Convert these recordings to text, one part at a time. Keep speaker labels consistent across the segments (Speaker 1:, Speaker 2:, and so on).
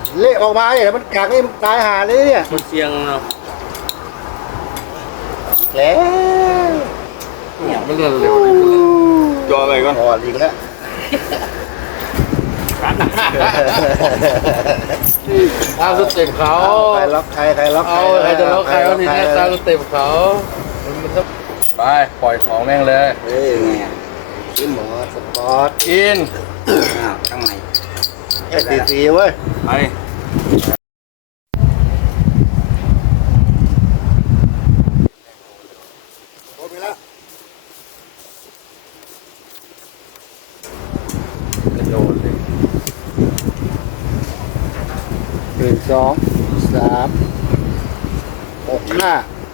Speaker 1: เละออกมาเนี่ยมันกากนี่มันตายหาเลยเนี่ย
Speaker 2: มันเสียงเนาะ
Speaker 1: แล้ว
Speaker 3: ไม่เร็วเร็วจออะไรก่อน
Speaker 1: อ่อนอีกแล้ว
Speaker 3: ตามสเต็ปเขา
Speaker 1: ใครล็อกใครใครล็อก
Speaker 3: เอาใครจะล็อกใครเอาทีนี้ตามสเต็ปเขามันต้องไปปล่อยของแม่งเลย
Speaker 1: เฮ้ยกินหมอสปอร์ต
Speaker 3: กิน
Speaker 2: อ้าวข้างใน
Speaker 1: แค่ตีเว้ย
Speaker 2: ไป
Speaker 1: โดนไปแล้ว
Speaker 3: กระโดดเลย
Speaker 1: 1 2 3 6 5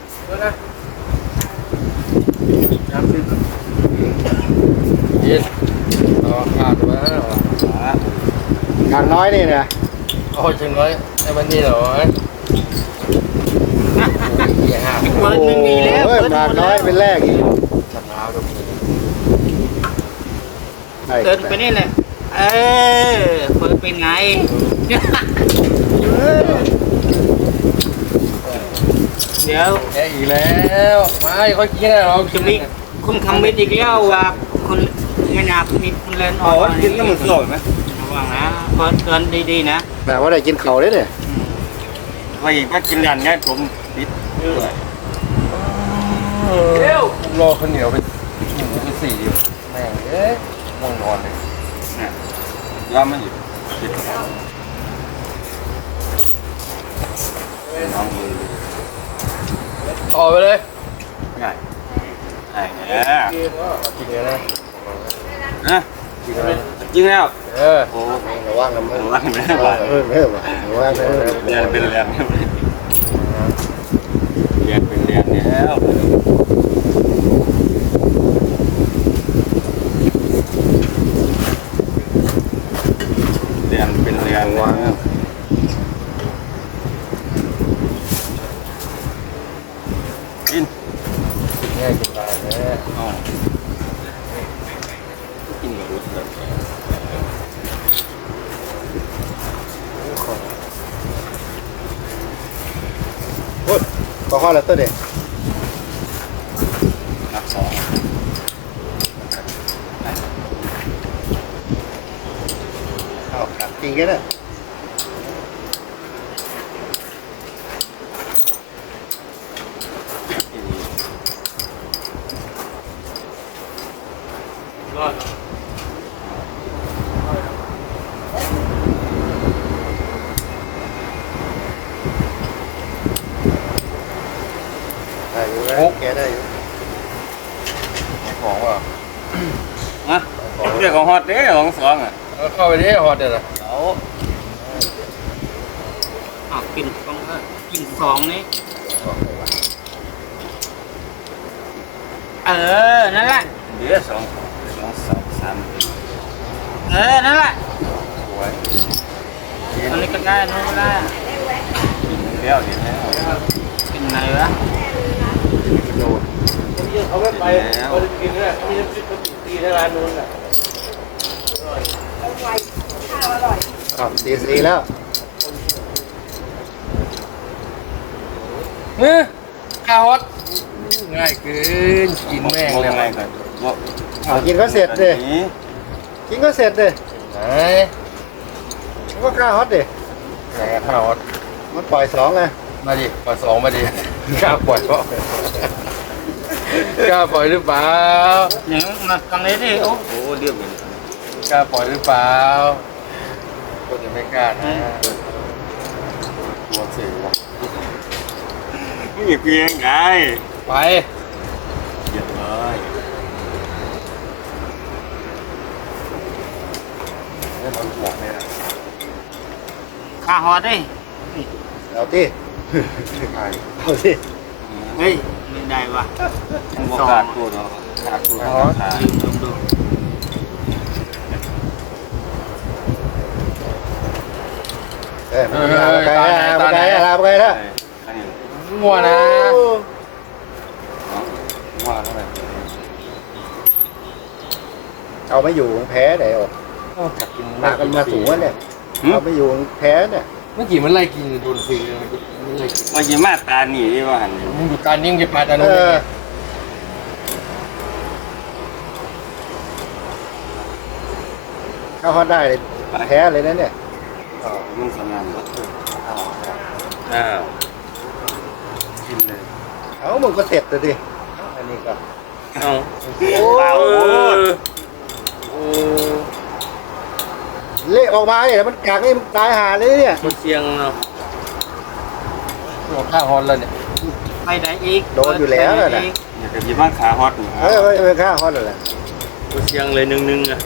Speaker 3: กินต่อขาดไว้แล้ว
Speaker 1: อย่างน้อยนี่นะ
Speaker 3: เอาจังเลยไอ้วันนี้เหรออย่าห้าม
Speaker 2: เปิดไม่มีแล้ว
Speaker 1: เฮ้ยมากน้อยเป็นแรกอีก
Speaker 3: ชนะก็มี
Speaker 2: เดินไปนี่แหละเออเปิดเป็นไงเดี๋ยว
Speaker 3: แกอีกแล้วไม่ค่อยกินได้หรอก
Speaker 2: จะมีคุณคำมิดอีกแล้วว่าคุณไม่นาคุณมิดคุณเล่นออกกินก็มันสดไหมระวังนะเปิดเตือนดีๆนะ
Speaker 1: แบบว่าได้กินเขาเลยเนี่ย
Speaker 2: ว่าอีกว่ากินยันไงผมปิด
Speaker 3: เร็วรอข้าวเหนียวไปหมูไป4แม่งเอ๊ะง่วงนอนเลย
Speaker 2: ย่ามันอยู่น้องมือ
Speaker 3: ต่อไปเลย
Speaker 2: ง่ายง่ายเนี่ย
Speaker 3: กินเลยนะ
Speaker 2: นะจริงแล้ว
Speaker 3: เออ
Speaker 2: โอ้
Speaker 1: ระวังนะมึง
Speaker 2: ระวังนะ
Speaker 1: ระวังเพิ่มระวังเพิ่ม
Speaker 2: เรียนเป็นเรียนเรียนเป็นเรียนแล้วเรียนเป็นเรียนแล้วกิน
Speaker 3: ง่ายกินไปเลย
Speaker 2: อ๋อกินกับรสแบบ
Speaker 1: ขอข้อแล้วตัวเด็ก
Speaker 2: นักสอง
Speaker 1: เอากัดจริงกันเนี่ย
Speaker 2: รอด
Speaker 1: ได้อยู่แล้วแกได้อยู่
Speaker 3: ของว่ะ
Speaker 2: นะเรียกของฮอตเด้ของสองอ่ะ
Speaker 3: เข้าไปดิฮอตเดี๋ยวนะ
Speaker 2: เอากินต้องกินสองนี่นั่นแหละเดี๋ยวสองสามนั่นแหละ
Speaker 3: สวย
Speaker 2: อันนี้ก็ได้นู่นก็ได้เดี๋ยวกินไงวะ
Speaker 3: กระโดดเอาไปไปเขาจะกินเนี่ยมีน้ำพริกตีในร้านนู้นแหละ
Speaker 1: ตีแล้ว
Speaker 3: เฮ้ยข้าวฮอตง่ายเกินกินแม่งเลย
Speaker 2: ไงกัน
Speaker 1: กินก็เสร็จเลยกินก็เสร็จเลย
Speaker 3: ไหน
Speaker 1: ก็กล้าฮอตดิ
Speaker 3: ไหนข้าวฮอต
Speaker 1: มันปล่อยสองไง
Speaker 3: มาดิปล่อย2มาดิกล้าปล่อยก็กล้าปล่อยหรือเปล่า
Speaker 2: อย่างมาตรงนี้ดิโอ้โหเรียบเลย
Speaker 3: กล้าปล่อยหรือเปล่าก็จะไม่กล้านะตัวเสียวะ
Speaker 2: นี่เพียงไง
Speaker 3: ไป
Speaker 2: เยี่ยมเลย
Speaker 3: นี่มันห่วงเนี่ย
Speaker 2: ข้าฮอตดิ
Speaker 1: เอาที่
Speaker 3: ใช่
Speaker 1: เอาที่
Speaker 2: เฮ้ยไม่ได้วะสองตัวเนาะขาดตัวขาดดู
Speaker 1: มันไกลมันไกลมันไกลนะ
Speaker 3: มั่วนะมั่วเท่าไหร่
Speaker 1: เอาไม่อยู่แพ้ไหนออก
Speaker 3: อยากกิน
Speaker 1: มากันมาสูงเนี่ยเอาไม่อยู่แพ้เนี่ย
Speaker 2: เ
Speaker 3: เมื่อกี้มันไล่กินโดนฟรีเลยมันไล่กิน
Speaker 4: ว่าจะมาตาหนีที่ว่าหัน
Speaker 3: มึงอยู่การนิ่งจะมาแต่
Speaker 1: เอ
Speaker 3: นู้น
Speaker 1: อเข้าฮอตได้เลยแพ้เลยนะเนี่ย
Speaker 4: มันสนั่นวะ
Speaker 3: อ้าว
Speaker 4: กินเลย
Speaker 1: เอามึงก็เสร็จเลยดิอันนี้ก็
Speaker 3: เอา
Speaker 1: โอ้
Speaker 4: เปล่าโอ้ย
Speaker 1: เละออกมาเนี่ยแล้วมันกากนี่มันตายหาเลยเนี่ย
Speaker 3: คนเชียงเนาะหัวข้าฮอนแล้วเนี่ย
Speaker 2: ไปไหนอีก
Speaker 1: โดนอยู่แล้วน่ะ
Speaker 4: อยากจะยิบบ้านขาฮอตหนู
Speaker 1: เออข้าฮอตเลยแหละ
Speaker 3: คนเชียงเลยนึงๆอ่ะ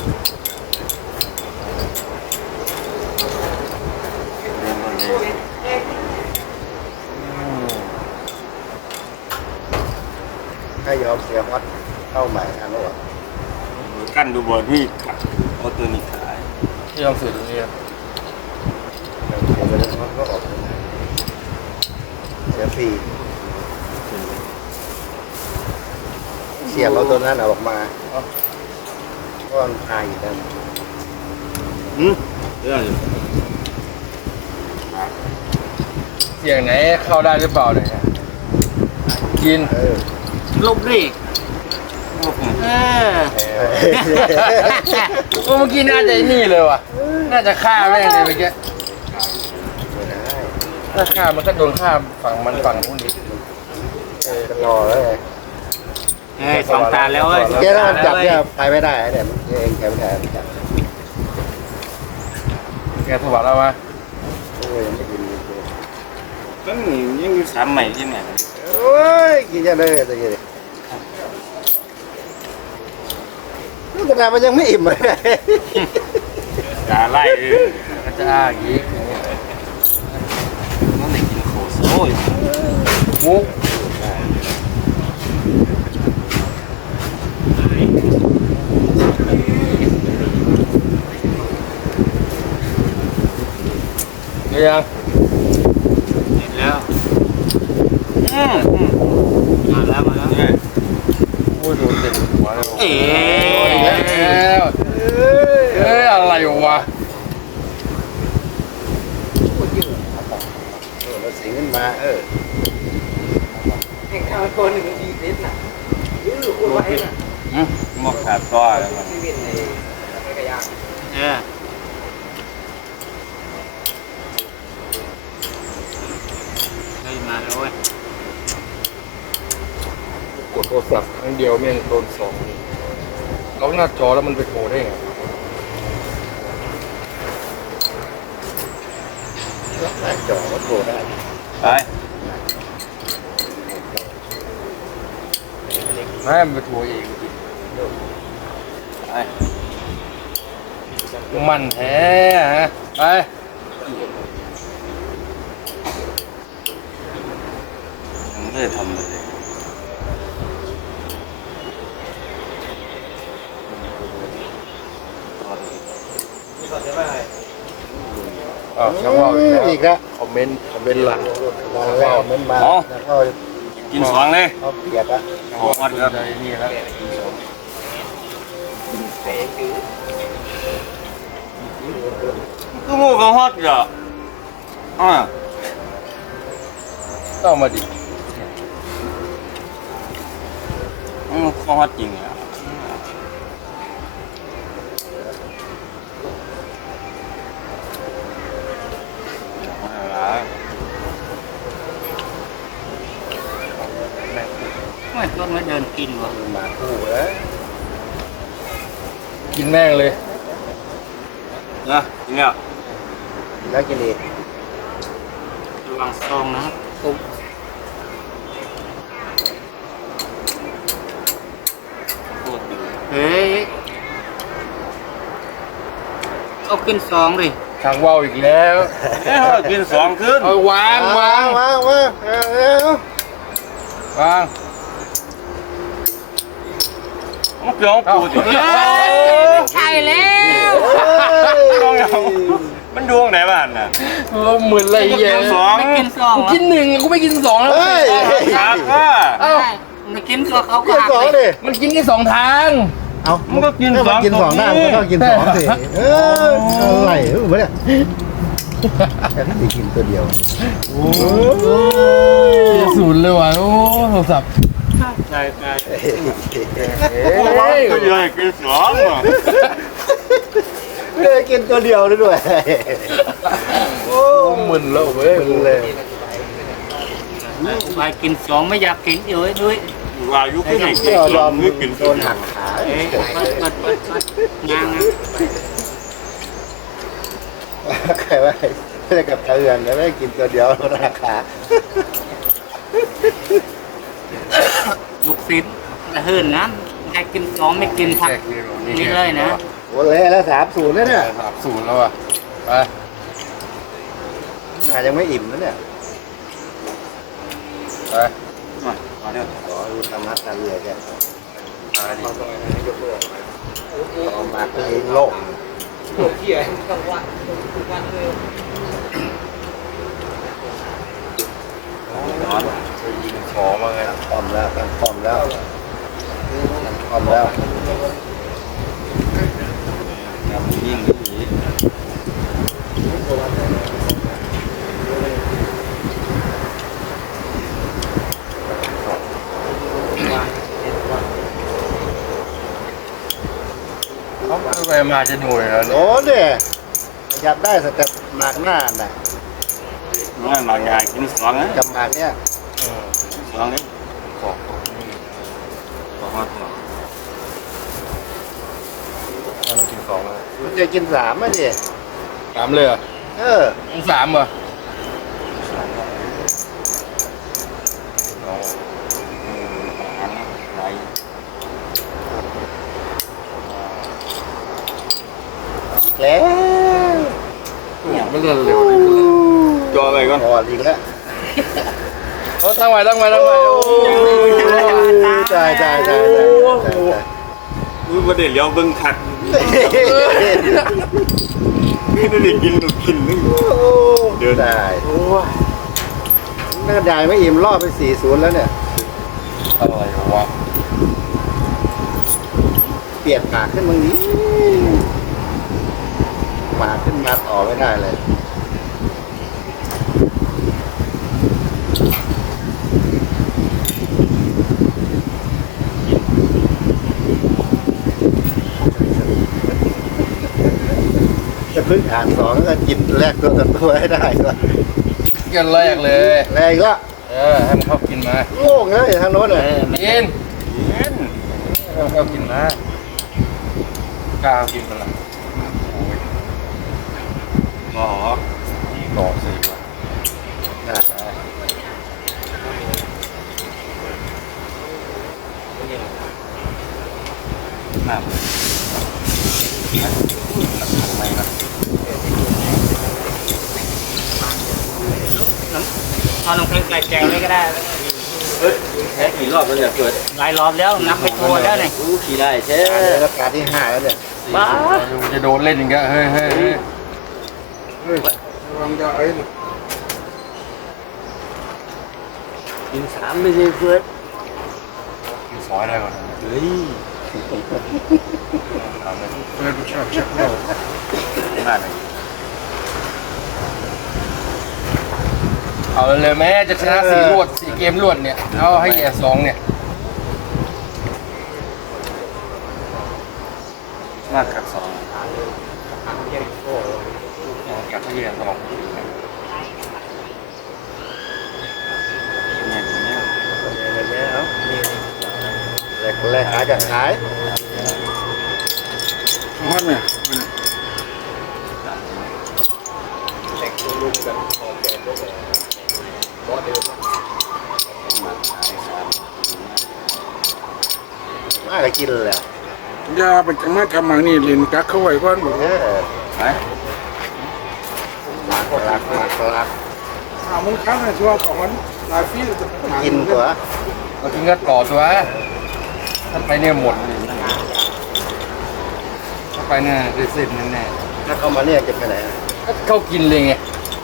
Speaker 1: ถ้ายอมเสียฮอตเข้าใหม่อันนั้นวะ
Speaker 4: กั้นดูบอลที่ขาเอาตัวนี้ขาย
Speaker 3: ที่ลองสื่อตรงนี้นะ
Speaker 1: เสียไปแล้วฮอตก็ออกไปเลยเสียฟรีเสียบเอาตัวนั้นเอาออกมาก็มันพายอยู่นั่น
Speaker 4: เรื่องอยู่
Speaker 3: เสียงไหนเข้าได้หรือเปล่าเนี่ยกิน
Speaker 2: ลบดิเออ
Speaker 3: โอ้เมื่อกี้น่าจะนี่เลยว่ะน่าจะฆ่าแม่งเลยเมื่อกี้
Speaker 1: ไม่ได้
Speaker 3: ถ้าฆ่ามันก็โดนฆ่าฝั่งมันฝั่งพวกนี้
Speaker 1: ก็รอแล้วไง
Speaker 2: เอ้ยสองตาแล้วเว้ย
Speaker 1: แกถ้ามันจับเนี่ยไปไม่ได้เนี่ยมันเองแกไม่ได้มันจับ
Speaker 3: แกสวัสดิ์แล้วมา
Speaker 1: โอ้ยยังไม่กินเลย
Speaker 4: ก็มียังมีสามใหม่ที่ไหน
Speaker 1: โอ้ยกินยังเลยตัวนี้ลูกกระดาษมันยังไม่อิ่มเลย
Speaker 4: ตาไล่เลย
Speaker 3: ก็จะอ้าอย่างนี้
Speaker 4: นั่นได้กินโคโซ่ย
Speaker 3: มุกเดี๋ยวยัง
Speaker 2: เสร็จแล้ว
Speaker 4: อืม
Speaker 2: มาแล้วมาแล้ว
Speaker 4: เนี่ย
Speaker 3: โอ้ยโดนเต็มหัวเลย
Speaker 2: เอ๋
Speaker 3: แล้วเอ้ยอะไรวะ
Speaker 1: เราสิงขึ้นมา
Speaker 4: หมกขาดตัวแล้วมัน
Speaker 2: เออเฮ้ยมาแล้วเว้ย
Speaker 3: กดโทรศัพท์ครั้งเดียวแม่งโดนสองล็อกหน้าจอแล้วมันไปโผล่ได้ไง
Speaker 1: ได้จ่อก็โผล่ได้
Speaker 4: ไป
Speaker 3: ไม่มันไปโผล่เองจริง
Speaker 4: ไป
Speaker 3: มันแท้ฮะไป
Speaker 4: ยังไม่ได้ทำเลย
Speaker 3: อ้าวช่างว่าวอีกแล้ว
Speaker 1: อีกแล้ว
Speaker 3: คอมเมนต์หลัง
Speaker 1: มาแล้วมันมาแล้วก็
Speaker 4: กินสองเลย
Speaker 1: เขาเปียกอะ
Speaker 4: หอดครับ
Speaker 3: ใจนี่แล้ว
Speaker 4: ก็งูก็ฮอดเหรออ่า
Speaker 3: ต้องมาดิ
Speaker 4: ก็ฮอดจริงอ่ะ
Speaker 2: ไม่ต้นไม่เดินกินวะ
Speaker 1: มาคู่แล้ว
Speaker 3: กินแม่งเลย
Speaker 4: นะจริงอ่ะ
Speaker 1: แล้วกินอีก
Speaker 2: ระวังซองนะครับปุ๊บ
Speaker 4: พูดดี
Speaker 2: เฮ้ยเอาขึ้นซองดิ
Speaker 3: ช่างว่าวอีกแล้ว
Speaker 4: เอ้ยกินสองขึ้น
Speaker 3: เอาวางวาง
Speaker 1: วาง
Speaker 3: ว
Speaker 1: วาง
Speaker 3: าง
Speaker 4: มันเกลียวปูดอยู่
Speaker 2: เฮ้ยใช่แล้ว
Speaker 4: ดวงเรามันดวงไหนบ้านน่ะ
Speaker 3: เราเหมือนอะไรเงี้ย
Speaker 4: กินสอง
Speaker 2: ไม่กินซอง
Speaker 3: กู
Speaker 2: เหรอ
Speaker 3: กินหนึ่งกูไม่กินสองแล้ว
Speaker 1: เฮ้ย
Speaker 4: ครับว่า
Speaker 3: เอ้า
Speaker 2: ไม่กินซองเขาก็
Speaker 1: กิน
Speaker 2: หัก
Speaker 1: สอง
Speaker 2: เลย
Speaker 1: ดิ
Speaker 3: มันกินได้สองทาง
Speaker 1: เอา
Speaker 4: มันก็กินสอง
Speaker 1: กินสองได้มันก็ต้องกินสองสิอะไรวะเนี่ยแค่ที่กินตัวเดียว
Speaker 3: โอ้ศูนย์เลยว่ะโอ้โทรศัพท์
Speaker 2: ใช่ใช่
Speaker 3: เฮ้ย
Speaker 4: ก็ยังกินสองอ่ะ
Speaker 1: เลยกินตัวเดียวด้วย โอ้
Speaker 3: มึนแล้วเว้ย
Speaker 1: มึนเลย
Speaker 2: ไปกินสองไม่อยากกินเยอะด้วย
Speaker 4: ว่ายุค
Speaker 1: ไอ้
Speaker 4: ที่ไหน
Speaker 1: ที่
Speaker 4: กิน
Speaker 1: เรา
Speaker 4: ส
Speaker 1: ย
Speaker 4: อ
Speaker 1: อง ม
Speaker 4: ไม่กิน
Speaker 1: โดนหักขา
Speaker 2: เอ๊ะงางนะ
Speaker 1: ใครว่าไม่ได้กับเตือนแล้วไม่ได้กินตัวเดียวโดนหักขา
Speaker 2: ลูกศิษย์ละเฮิรนนะใครกินสองไม่กินผักนี่เลยนะ
Speaker 1: โอ้เลยแล้ว30แล้วเนี่ย
Speaker 3: 30แล้วอ่ะไป
Speaker 1: น่ายังไม่อิ่มนะเนี่ย
Speaker 3: ไป
Speaker 4: มาเดี๋ยว
Speaker 1: ขอดูธรรมะตาเรือแก
Speaker 3: มาดิ
Speaker 1: เอามาตัวเองโลก
Speaker 3: ยิงขอมาไง
Speaker 1: พร้อมแล้วตั้งพร้อมแล้วพร้อมแล้ว
Speaker 4: ยิ่งดี
Speaker 3: เขาไปมาจะหน่วยแล้วเนี่ย
Speaker 1: โอ้เนี่ยอยากได้สเต็ปหมากหน้าน่ะ
Speaker 4: น้อยมางานกินสองนะ
Speaker 1: กับหมากเนี่ย
Speaker 4: สองนี่บอกว่าสอง
Speaker 3: เรากิน2แล้ว
Speaker 1: มันจะกิน3อ่ะดิ
Speaker 3: 3เลยเหรอ
Speaker 1: เออ
Speaker 3: ต้อง3เหรอ
Speaker 4: อันไหน
Speaker 1: แล้ว
Speaker 3: ไม่เล่นเร็วดิ
Speaker 4: จออะไรก่อน
Speaker 1: พออีกแล้ว
Speaker 3: เขาตั้งไว้โอ้
Speaker 1: ใช่ใช่ใช่
Speaker 4: รู้ว่าเดี๋ยวเลี้ยวเบิ้งขัดไม่ได้กินหนูกินนึง
Speaker 1: เดินได้น่าได้ไม่อิ่มรอบไป40แล้วเนี่ย
Speaker 3: อะไรวะ
Speaker 1: เปลี่ยนปากขึ้นบางนี้มาขึ้นมาต่อไม่ได้เลยจะพึ่งอ่าน2ก็กินแรกตัวให้ได้ก่อน
Speaker 3: กันแรกเลย
Speaker 1: แรกอีกแล้ว
Speaker 3: ให้มันเข้ากินมา
Speaker 1: โง่เลยทางโน้นเลย
Speaker 3: กินให้มันเข้ากินมากล้ากินมันละโอ้ย
Speaker 4: อ๋อ
Speaker 3: ต่อสิวะ
Speaker 1: นะ
Speaker 4: น้ำไม่นะ
Speaker 2: เอาน้ำพริกไหลแจวเลยก็ได้
Speaker 4: แค่กี่รอบแล้วเนี่ยเกิด
Speaker 2: หลายรอบแล้วนับไปทัวร์แล้วนี่
Speaker 4: รู้ขี่ได้ใช่
Speaker 1: รัชกาลที่5แล้วเนี่ย
Speaker 2: บ้า
Speaker 3: จะโดนเล่นอย่างเงี้ยเฮ้ยเฮ้ยเฮ้ย
Speaker 2: กิน3ไม่ใช่เพื่อน
Speaker 3: กินซอยได้ก่อน
Speaker 4: เฮ้ย
Speaker 3: ทำเลยเพื่อนชอบชักเล่า
Speaker 4: มาเลย
Speaker 3: เอาเลยแม่จะชนะ4เกมรวดเนี่ยเอาให้แย่2เนี่ย
Speaker 4: มากกับสอง
Speaker 3: กัดให้แย่2
Speaker 4: เนี่ยเนี่ย
Speaker 1: แรกขายจากขาย
Speaker 3: ฮอตเนี่ย
Speaker 1: น่าจะกินเลย
Speaker 5: ยาไปจังมาทำมานี่เล่นกักเข้าไว้ก่อน
Speaker 1: เออ
Speaker 4: ไป
Speaker 1: หมากรัก
Speaker 5: มึงค้างในช่วงของมันหลายฟีจะ
Speaker 1: กินตัว
Speaker 3: เรากินกันต่อตัวถ้าไปเนี่ยหมดถ้าไปเนี่ยได้เสร็จแน่
Speaker 1: ถ้าเข้ามาเนี่ยจะไปไหน
Speaker 3: ๆก็เข้ากินเลยไง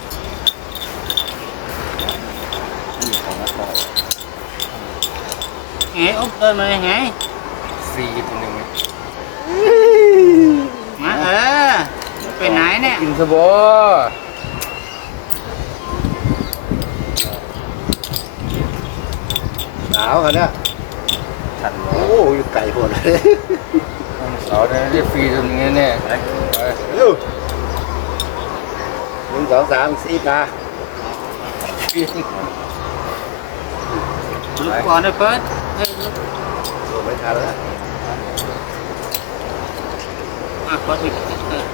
Speaker 2: เอ๋อุ๊บเดินมาไง
Speaker 3: 4ตัวหนึ่ง
Speaker 2: มาไปไหนเนี่ย
Speaker 3: กินซะบ่
Speaker 1: หนาวกันเนี่ย
Speaker 4: ฉัน
Speaker 1: โอ้ยไก่หมดเลย
Speaker 3: เสาเนี่ยได้ฟรีตรงนี้แน่ไป
Speaker 1: เร็ว1 2 3 4นะ
Speaker 3: ฟรี
Speaker 2: ลุกก่อนเลยเปิดเฮ้ยลุก
Speaker 1: โอ้ไม่ทันแล้ว
Speaker 2: เปิดอีก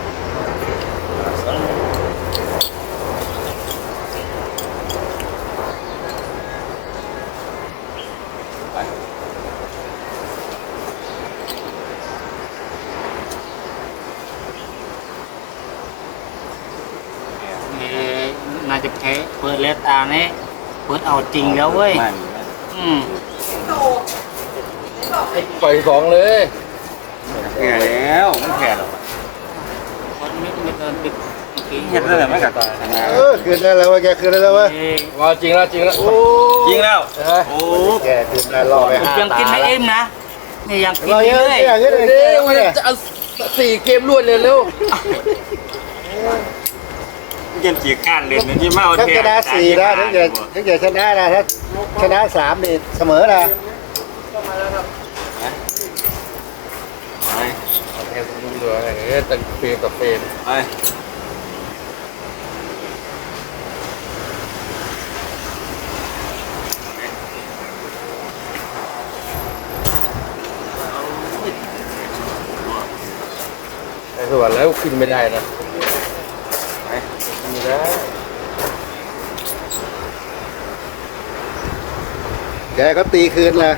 Speaker 2: น่าจะแพ้เปิดแล้วตาเนี่ยเปิดเอาจริงแล้วเว้ยอืม
Speaker 3: ปล่อยสองเลย
Speaker 4: แก่แล้วไม่แก่หรอก
Speaker 2: เปิดไม่เดินปิดเมื่อกี้
Speaker 4: เห็นเลยไม่กัด
Speaker 1: คืนได้แล้ววะแกคืนได้แล้ววะ
Speaker 2: เอ้ย
Speaker 3: ว่าจริงแล้วจริงแล้ว
Speaker 1: โอ้
Speaker 4: ยิงแล้ว
Speaker 1: โอ้แกคืนได้รอไป5
Speaker 2: ยังกินไม่อิ่มนะนี่ยังกิน
Speaker 1: เรา
Speaker 2: ไม่
Speaker 1: เยอะ
Speaker 2: เลย
Speaker 1: อย่างเงี้ย
Speaker 3: เดี๋ยวมันจะเอา4 เกมรวดเลยเร็ว
Speaker 4: เกมจีก้านเล่นนะที่มาเอา
Speaker 1: ถ้าชนะ4นะถึงจะชนะนะถ้าชนะ3นี่เสมอนะ
Speaker 4: ไป
Speaker 3: แค่รู้เลยตั้งเฟรมต่อเฟรม
Speaker 4: ไป
Speaker 3: ไอ้ส่วนแล้วขึ้นไม่ได้นะขึ้นไม่ได้
Speaker 1: แกก็ตีคืนเลย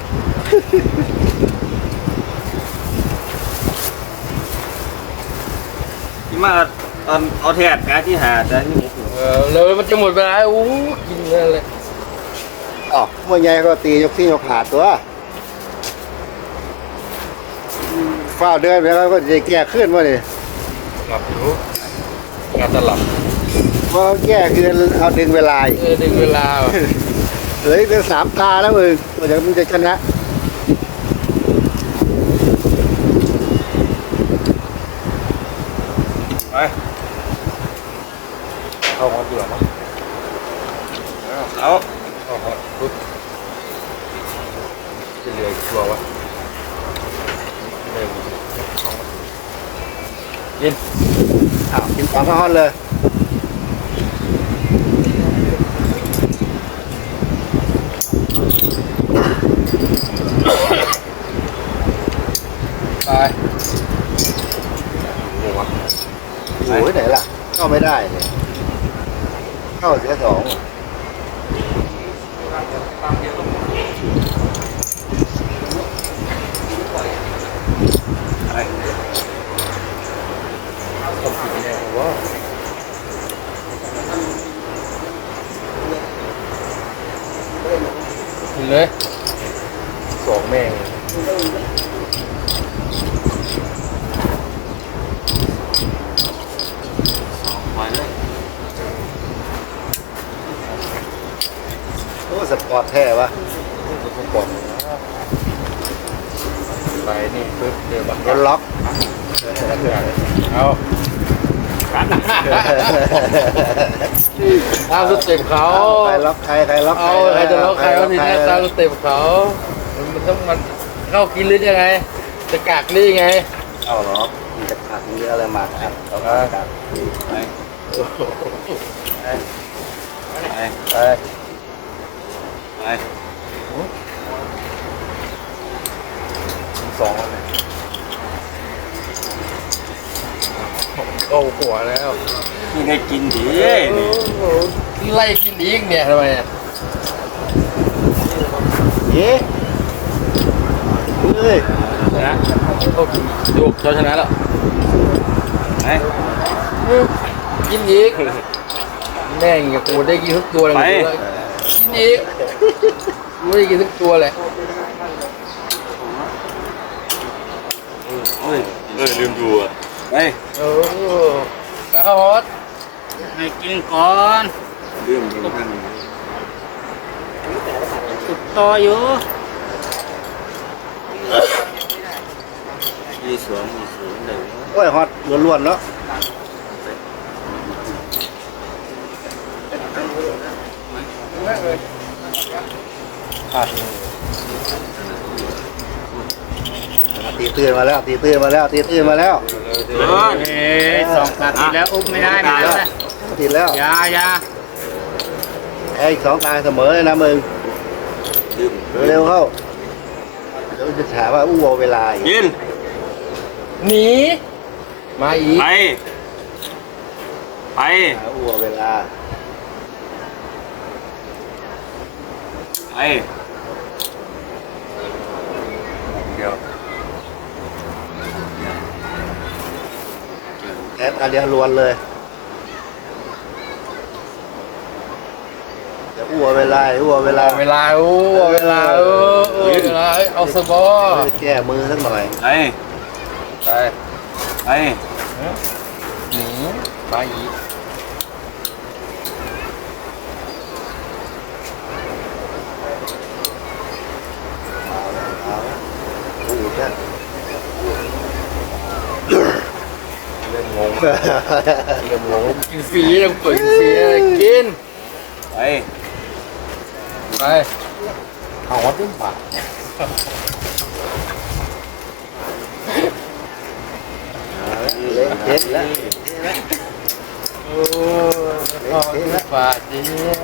Speaker 4: ที่มาเอาแทนการที่หาแต่ที่หก
Speaker 3: เลยมันจะหมดเวลาอู้กินนั่นเลย
Speaker 1: อ๋อมวยใหญ่ก็ตียกที่ยกขาดตัวเฝ้าเดินไปแล้วก็จะแก้ขึ้นวะนี่
Speaker 3: หลับอยู่งานตลับ
Speaker 1: พอแก้คือเอาดึงเวลาอีก
Speaker 3: ดึงเวลา
Speaker 1: เหลืออีก3 ตาแล้วมึงเดี๋ยวมึงจะชนะ
Speaker 4: ไป
Speaker 3: เข้าฮอตดีกว่ามั้ง
Speaker 4: เอา
Speaker 3: เข้าฮอตปุ๊บจะเหลืออีกตัววะกิน
Speaker 1: อ้าวกิน2 ข้าวฮอนเลย
Speaker 3: ตาย
Speaker 1: โอ้ยไหนล่ะเข้าไม่ได้เลยเข้าเสีย2
Speaker 3: ต้องกินแน่วะกินเลย2 แม่ง
Speaker 4: ไปเลย
Speaker 1: โอ้สปอร์ตแท้วะ
Speaker 3: ทุกคนไปนี่ปึ๊บเดินมา
Speaker 1: รถล็อก
Speaker 3: เอาตามสเต็ปเขา
Speaker 1: ใครล็อกใครใครล็อก
Speaker 3: เอาใครจะล็อกใครวันนี้เนี่ยตามสเต็ปเขามันต้องมันเข้ากินหรือยังไงจะกากหรือยังไง
Speaker 1: เอาหรอมันจะขาดเรืออะไรมาครับเอามาครับ
Speaker 4: ไปไป
Speaker 3: ไป
Speaker 4: ไป
Speaker 3: 2แล้วเนี่ยโอ้หัวแล้ว
Speaker 4: นี่ได้กินดีนี่
Speaker 3: ไล่กินอีกเนี่ยทำไมอ่ะ
Speaker 1: เย้เฮ้ย
Speaker 3: ชนะโอ้ดูเราชนะแล้ว
Speaker 4: ไป
Speaker 3: กินอีกแม่งอย่ากูได้กินทุกตัวเลยกินอีกกูได้กินทุกตัวเลย
Speaker 4: ลืมดูอ่ะไป
Speaker 3: มาเข้าฮอต
Speaker 2: ให้กินก่อน
Speaker 4: ลืมดูท่าน
Speaker 2: สุดต่ออยู่
Speaker 4: มีสวมเลย
Speaker 1: โอ้ยฮอตล้วนๆเนาะ
Speaker 3: เ
Speaker 1: ตีตื้นมาแล้วตีตื้นมาแล้วตีตื้นมาแล้ว
Speaker 2: สองตัดทีแล้วอุ้มไม่ได้ไม่ได้
Speaker 1: ติดแล้ว
Speaker 2: ยายา
Speaker 1: ไอ้สองตาเสมอเลยนะมึงเร็วเข้าเดี๋ยวจะถามว่าอู้เอาเวลาอีก
Speaker 4: กิน
Speaker 3: หนีมาอีก
Speaker 4: ไปไป
Speaker 1: อู้เอาเวลา
Speaker 4: ไป
Speaker 3: เดี๋ยว
Speaker 1: แอดอันเดียวล้วนเลยจะอู้เอาเวลาอู้เอาเวลา
Speaker 3: เวลาโอ้เวลาเวลาเอาสบอ
Speaker 1: แก้มือสักหน่อย
Speaker 4: ไป
Speaker 3: ไป
Speaker 4: ไป
Speaker 3: หนีไปอีก
Speaker 1: เอาละอู้แค่
Speaker 3: เริ่มงงเริ่มงงกินฟรียังเปิดฟรีกิน
Speaker 4: ไป
Speaker 3: ไปเอาวัดด้วยปาก
Speaker 1: เละเทะแล้ว
Speaker 3: โอ้เอาด้วยปากดิ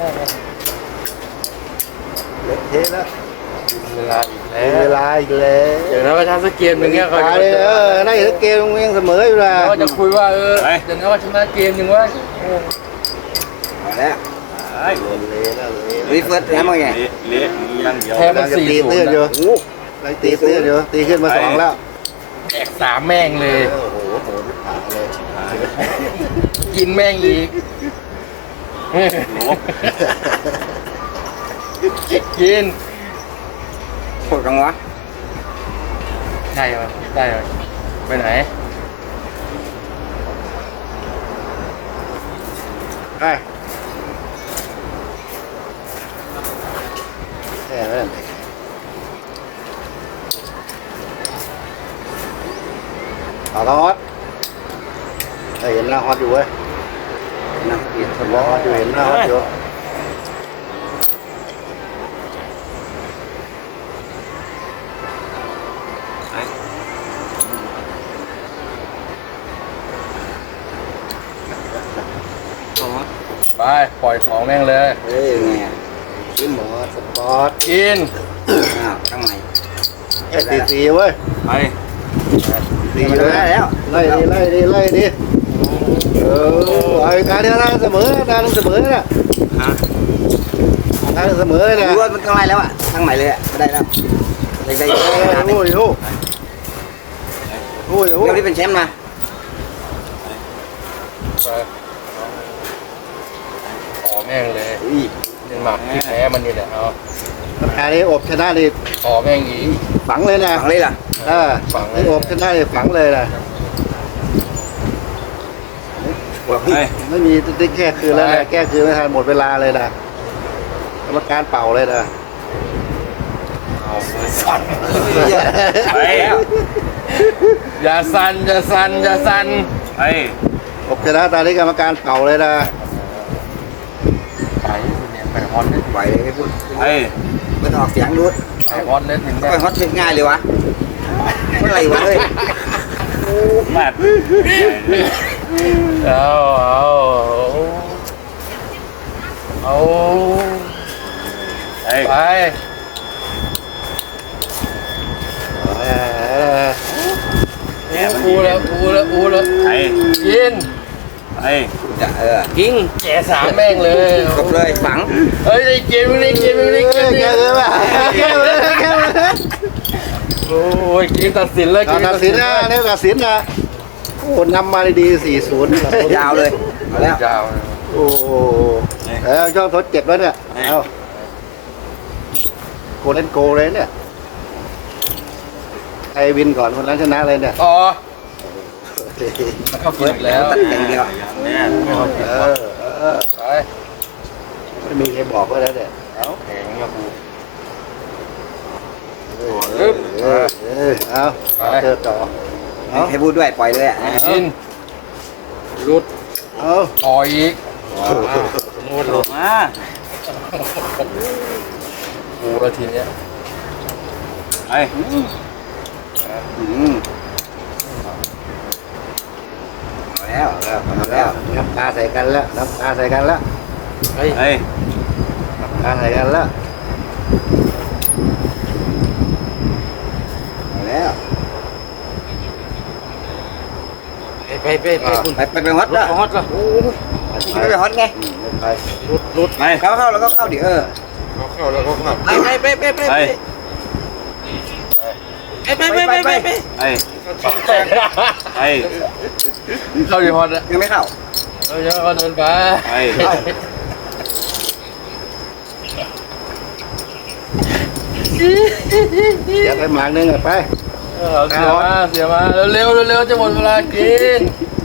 Speaker 1: เละเทะแล้ว
Speaker 3: เวลาอีกแล้
Speaker 1: เว
Speaker 3: ว
Speaker 1: ลาอีกแล้ว
Speaker 3: เดี๋ยวนะประชาสักเกมหนึ่งเนี่ยเขา
Speaker 1: ตายเลยนั่นอีกเกมมึงยังเสมออยู่นะ
Speaker 3: เขาจะคุยว่าเดี๋ยวนะว่าชนะเกมหนึ่งว่า
Speaker 2: มาแล้ว
Speaker 4: ไป
Speaker 1: เละแล้วเละ
Speaker 2: รีเฟิร์สแล้วมั้งไง
Speaker 4: เละมีอย่างเดียว
Speaker 3: แพ้มัน
Speaker 1: จะ
Speaker 3: 4-0
Speaker 1: ตีตื้นอยู่ยังตีตื้นอยู่ตีขึ้นมา2แล้ว
Speaker 3: แจก3แม่งเลย
Speaker 1: โอ้โหโหดขาเลย
Speaker 3: กินแม่งอีก
Speaker 4: หนู
Speaker 3: กิน
Speaker 2: โคตรกังวะ
Speaker 3: ได้ไหมได้ไหมไปไหน
Speaker 1: ไปแค่นั้นต่อฮอตเห็นหน้าฮอตอยู่เว้ย
Speaker 2: นะเปลี่ยนคน
Speaker 1: ฮอตอยู่เห็นหน้าฮอตอยู่
Speaker 3: ไปปล่อยของแม่งเลย
Speaker 2: เฮ้ยไง
Speaker 1: ขึ้นหมอสปอร์ต
Speaker 3: กิน
Speaker 2: อ้าวข้างใน
Speaker 1: ตีเว้ย
Speaker 4: ไป
Speaker 1: ตี
Speaker 2: มัน
Speaker 1: เลย
Speaker 2: ได้แล้ว
Speaker 1: ไล่ดิไอ้การเดียวได้เสมอได้เสมอน่ะ
Speaker 4: ฮะ
Speaker 1: ได้เสมอน่ะ
Speaker 2: รู้ว่ามันข้างในแล้วอ่ะข้างในเลยอ่ะไม่ได้แล้วได้ได้
Speaker 1: โอ้ยโอ้ยโอ้ยโอ้
Speaker 2: เดี๋ย
Speaker 1: ยว
Speaker 2: นี้เป็นแชมป์นะ
Speaker 3: ไปขอแม่งเลย
Speaker 2: อุ้ย
Speaker 3: เล่นหมากที่แพ้มันนี่แหละเอา
Speaker 1: อันนี้อบชนะนี่
Speaker 3: ขอแม่งอีก
Speaker 1: ฝังเลยนะ
Speaker 2: ฝังเลยล่ะ
Speaker 1: นี่อบชนะนี่ฝังเลยนะ
Speaker 4: ไป
Speaker 1: ไม่มีได้แก้คืนแล้วนะแก้คืนไม่ทันหมดเวลาเลยนะกรรมการเป่าเลยนะ
Speaker 4: ไป
Speaker 3: อย่าสั่นอย่าสั่นอย่าสั่น
Speaker 4: ไป
Speaker 1: อบชนะตอนนี้กรรมการเป่าเลยนะ
Speaker 3: ไปเนี่ยไปฮอนได้
Speaker 2: ไหวเลยไม่พูด
Speaker 4: ไป
Speaker 2: มันออกเสียงดูด
Speaker 3: ไปฮอนได้ถึง
Speaker 2: ก็
Speaker 3: ได้
Speaker 2: ไปฮอตถึงง่ายเลยวะเมื่อไหร่วะเฮ้ย
Speaker 4: มา
Speaker 3: เอาเอา
Speaker 4: ไป
Speaker 3: ไปอูแล้ว
Speaker 4: ไป
Speaker 3: กิน
Speaker 4: ไป
Speaker 2: จะ
Speaker 3: กิ้งแกสามแม่งเลย
Speaker 2: จบเลยฝัง
Speaker 3: เฮ้ยได้กินไม่ได้กินไม่ได้กิน
Speaker 1: แก้คืนป่ะแก้เลยแก้เลย
Speaker 3: โอ้ยกินตัดสินเลย
Speaker 1: ตัดสินนะเนี่ยตัดสินนะโอ้นำมาดี4-0
Speaker 2: ยาวเลยเอาแล้ว
Speaker 3: ยาว
Speaker 1: โอ้แล้วช่องทดเจ็บแล้วเนี่ยเอาโกเล่นโกเลยเนี่ยใครวินก่อนคนนั้นชนะเลยเนี่ย
Speaker 3: อ๋อเข้ากินอีกแล้ว
Speaker 2: ตัดอย่างเดียว
Speaker 4: เนี่ย
Speaker 3: ไป
Speaker 1: ไม่มีใครบอกก็แล้วเนี่ย
Speaker 3: เอาแข็งกับกู
Speaker 1: เอาเจอต่อ
Speaker 2: ไม่ให้พูดด้วยปล่อยเลยอ่ะ
Speaker 3: กินรุด
Speaker 1: เอา
Speaker 3: ต่ออีก
Speaker 4: มา
Speaker 3: กูแล้วทีเนี้ย
Speaker 4: ไอ้
Speaker 1: แล้วน้ำตาใส่กันแล้วน้ำตาใส่กันแล้ว
Speaker 3: เฮ้ย
Speaker 4: ไอ้
Speaker 1: น้ำตาใส่กันแล้วแล้ว
Speaker 3: ไปฮอตละ
Speaker 2: ฮอตเหรอ
Speaker 1: ไปฮอตไงไป
Speaker 4: ไป
Speaker 1: เข้าแล้วก็เข้าดิ
Speaker 4: ไ
Speaker 1: เออ
Speaker 4: ปไอ้ ไอ้
Speaker 3: เข้าดีฮอตละ
Speaker 1: ยังไม่เข้า
Speaker 3: เราจะก็เดินไป
Speaker 4: ไอ้
Speaker 1: อยากไปหมากนึงไป
Speaker 3: เสียมาเร็วจะหมดเวลากิน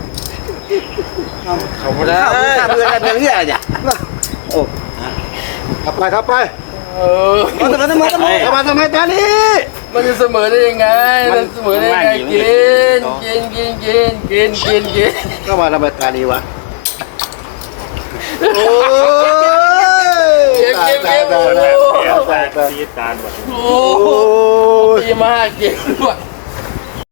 Speaker 1: เขาไม่ได้ข้าเพื่อนอะไรเพื่อนอะไรโอ้ขับไปขับไป มาทำไมตอนนี้
Speaker 3: มันจะเสมอได้ยังไงมันเสมอได้ยังไงกิน
Speaker 1: ก็มาทำไมตอนนี้วะโอ้ย
Speaker 3: เก็บ
Speaker 4: ตีตาลหมด
Speaker 3: โอ้ยมาเก็บด้วย